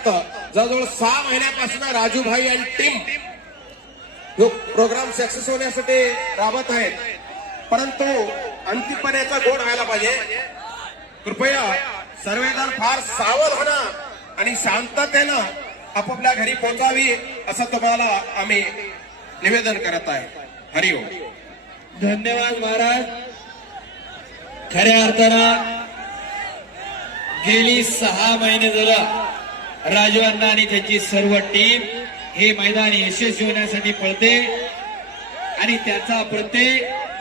महिन्यापर्यंत जवळजवळ 6 महिन्यापासून राजूभाई आणि टीम जो प्रोग्राम सक्सेस होण्यासाठी राबत आहेत, परंतु अंतिमपणे याचा गोड व्हायला पाहिजे. कृपया सर्वजण फार सावध होणं आणि शांततेनं आपापल्या घरी पोहोचावी असं तुम्हाला आम्ही निवेदन करत आहे. हरिओम. धन्यवाद महाराज. खऱ्या अर्थानं गेली 6 महिने झालं राजू अण्णा आणि त्याची सर्व टीम हे मैदान यशस्वी होण्यासाठी पळते आणि त्याचा प्रत्यय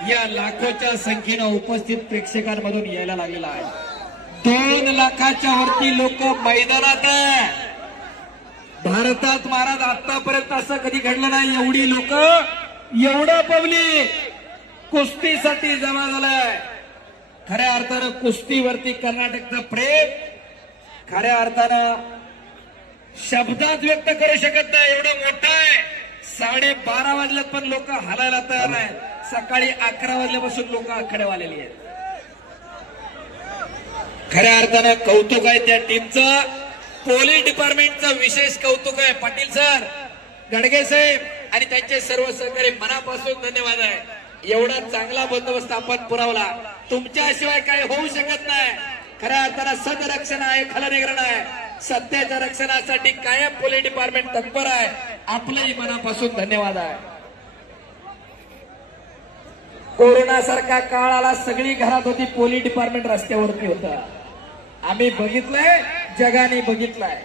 या लाखोच्या संख्येनं उपस्थित प्रेक्षकांमधून यायला लागलेला आहे. 2 लाखाच्या वरती लोक मैदानात आहे. भारतात महाराज आतापर्यंत असं कधी घडलं नाही. एवढी लोक, एवढं पब्लिक कुस्तीसाठी जमा झालाय. खऱ्या अर्थानं कुस्तीवरती कर्नाटकचं प्रेम खऱ्या अर्थानं शब्दात व्यक्त करू शकत नाही. एवढं मोठं आहे. 12:30 वाजल्यात पण लोक हलायला तयार नाही. सकाळी 11 वाजल्यापासून लोक आखडे आलेली आहेत. खऱ्या अर्थानं कौतुक आहे त्या टीमचं. पोलीस डिपार्टमेंटचं विशेष कौतुक आहे. पाटील सर, गडगे साहेब आणि त्यांचे सर्व सहकारी मनापासून धन्यवाद आहे. एवढा चांगला बंदोबस्त आपण पुरवला. तुमच्याशिवाय काही होऊ शकत नाही. खऱ्या अर्थानं सदरक्षण आहे, खलनिग्रहण आहे. सत्याच्या रक्षणासाठी कायम पोलीस डिपार्टमेंट तत्पर आहे. आपलंही मनापासून धन्यवाद आहे. कोरोना सारखा काळ आला, सगळी घरात होती, पोलीस डिपार्टमेंट रस्त्यावरती होता. आम्ही बघितलंय, जगाने बघितलंय.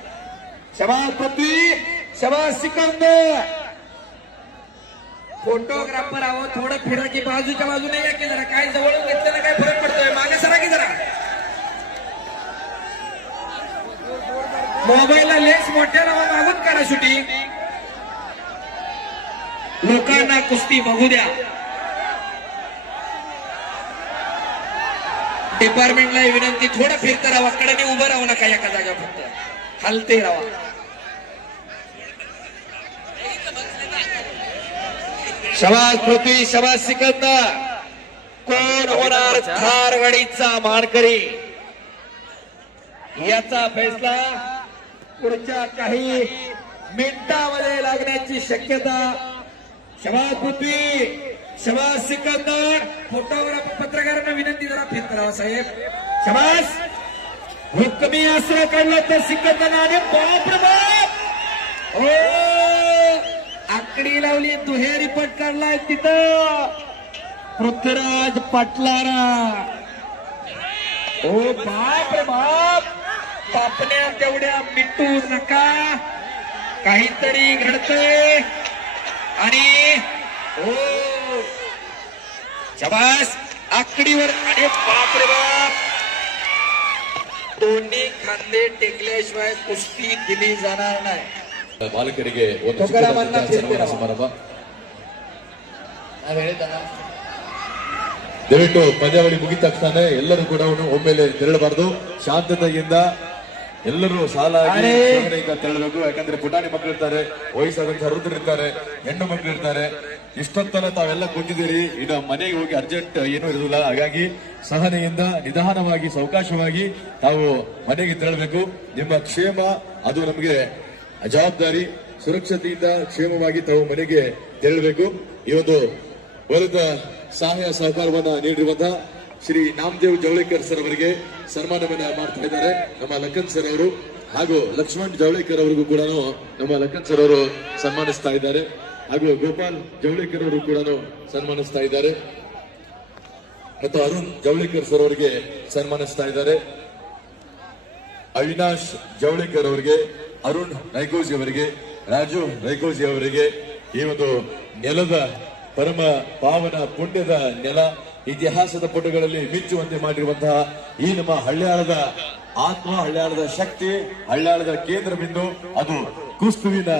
शबास पृथ्वी, शबास सिकंदर. फोटोग्राफर आहो, थोडं फिरा की बाजूच्या बाजूने या की जरा. काय जवळून घेतलेला काय फरक पडतोय? मागे सरा की जरा. मोबाईलला लेन्स मोठ्या नावा मागून करा शूटिंग. लोकांना कुस्ती बघू द्या. डिपार्टमेंटला विनंती, थोडं फिरता राहा, कडेने उभं राहू नका एका जागा, फक्त हलते राहा. शबास पृथ्वी, शबास सिकंदर. कोण होणार थार गाडीचा मानकरी याचा फैसला पुढच्या काही मिनिटांमध्ये लागण्याची शक्यता. शबास पृथ्वी, शबास सिकंदर. फोटोग्राफर पत्रकारांना विनंती, जरा फिर करावा साहेब. शबास. हुकमी असं काढलं तर सिकंदर. बाप रे बाप. ओ, आकडी लावली, दुहेरी पट काढलाय तिथं पृथ्वीराज पाटलारा. ओ बाप रे बाप. पापण्या तेवढ्या मिटू नका, काहीतरी घडतंय. आणि ओ शबास, आकडीवर. आणि बाप रे बाप. दोन्ही खांदे टेकल्याशिवाय कुस्ती दिली जाणार नाही. ಬಾಲಕರಿಗೆ ಸಮಾರಂಭ. ದಯವಿಟ್ಟು ಪಂದ್ಯಾವಳಿ ಮುಗಿದ ತಕ್ಷಣ ಎಲ್ಲರೂ ಕೂಡ ಒಮ್ಮೆಲೆ ತೆರಳಬಾರದು. ಶಾಂತತೆಯಿಂದ ಎಲ್ಲರೂ ಸಾಲಾಗಿ ತೆರಳಬೇಕು. ಯಾಕಂದ್ರೆ ಪುಟಾಣಿ ಮಕ್ಕಳು ಇರ್ತಾರೆ, ವಯಸ್ಸಾದಂತಹ ವೃದ್ಧರು ಇರ್ತಾರೆ, ಹೆಣ್ಣು ಮಕ್ಕಳು ಇರ್ತಾರೆ. ಇಷ್ಟೊತ್ತನ ತಾವೆಲ್ಲ ಕೂತಿದ್ದೀರಿ, ಇನ್ನು ಮನೆಗೆ ಹೋಗಿ ಅರ್ಜೆಂಟ್ ಏನೂ ಇರುವುದಿಲ್ಲ. ಹಾಗಾಗಿ ಸಹನೆಯಿಂದ ನಿಧಾನವಾಗಿ ಸಾವಕಾಶವಾಗಿ ತಾವು ಮನೆಗೆ ತೆರಳಬೇಕು. ನಿಮ್ಮ ಕ್ಷೇಮ ಅದು ನಮಗೆ ಜವಾಬ್ದಾರಿ. ಸುರಕ್ಷತೆಯಿಂದ ಕ್ಷೇಮವಾಗಿ ತಾವು ಮನೆಗೆ ತೆರಳಬೇಕು. ಈ ಒಂದು ವರದ ಸಹಾಯ ಸಹಕಾರವನ್ನ ನೀಡಿರುವಂತಹ ಶ್ರೀ ನಾಮದೇವ್ ಜವಳೇಕರ್ ಸರ್ ಅವರಿಗೆ ಸನ್ಮಾನವನ್ನ ಮಾಡ್ತಾ ಇದ್ದಾರೆ ನಮ್ಮ ಲಖನ್ ಸರ್ ಅವರು. ಹಾಗೂ ಲಕ್ಷ್ಮಣ್ ಜವಳೇಕರ್ ಅವರಿಗೂ ಕೂಡ ನಮ್ಮ ಲಖನ್ ಸರ್ ಅವರು ಸನ್ಮಾನಿಸ್ತಾ ಇದ್ದಾರೆ. ಹಾಗೂ ಗೋಪಾಲ್ ಜವಳೇಕರ್ ಅವರು ಕೂಡ ಸನ್ಮಾನಿಸ್ತಾ ಇದ್ದಾರೆ. ಮತ್ತು ಅರುಣ್ ಜವಳೇಕರ್ ಸರ್ ಅವರಿಗೆ ಸನ್ಮಾನಿಸ್ತಾ ಇದ್ದಾರೆ. ಅವಿನಾಶ್ ಜವಳೇಕರ್ ಅವರಿಗೆ, ಅರುಣ್ ರೈಕೋಜಿ ಅವರಿಗೆ, ರಾಜು ರೈಕೋಜಿ ಅವರಿಗೆ ಈ ಒಂದು ನೆಲದ ಪರಮ ಪಾವನ ಪುಣ್ಯದ ನೆಲ, ಇತಿಹಾಸದ ಪುಟಗಳಲ್ಲಿ ಮಿಂಚುವಂತೆ ಮಾಡಿರುವಂತಹ ಈ ನಮ್ಮ ಹಳ್ಯಾಳದ ಆತ್ಮ, ಹಳ್ಯಾಳದ ಶಕ್ತಿ, ಹಳ್ಯಾಳದ ಕೇಂದ್ರ ಬಿಂದು ಅದು ಕುಸ್ತುವಿನ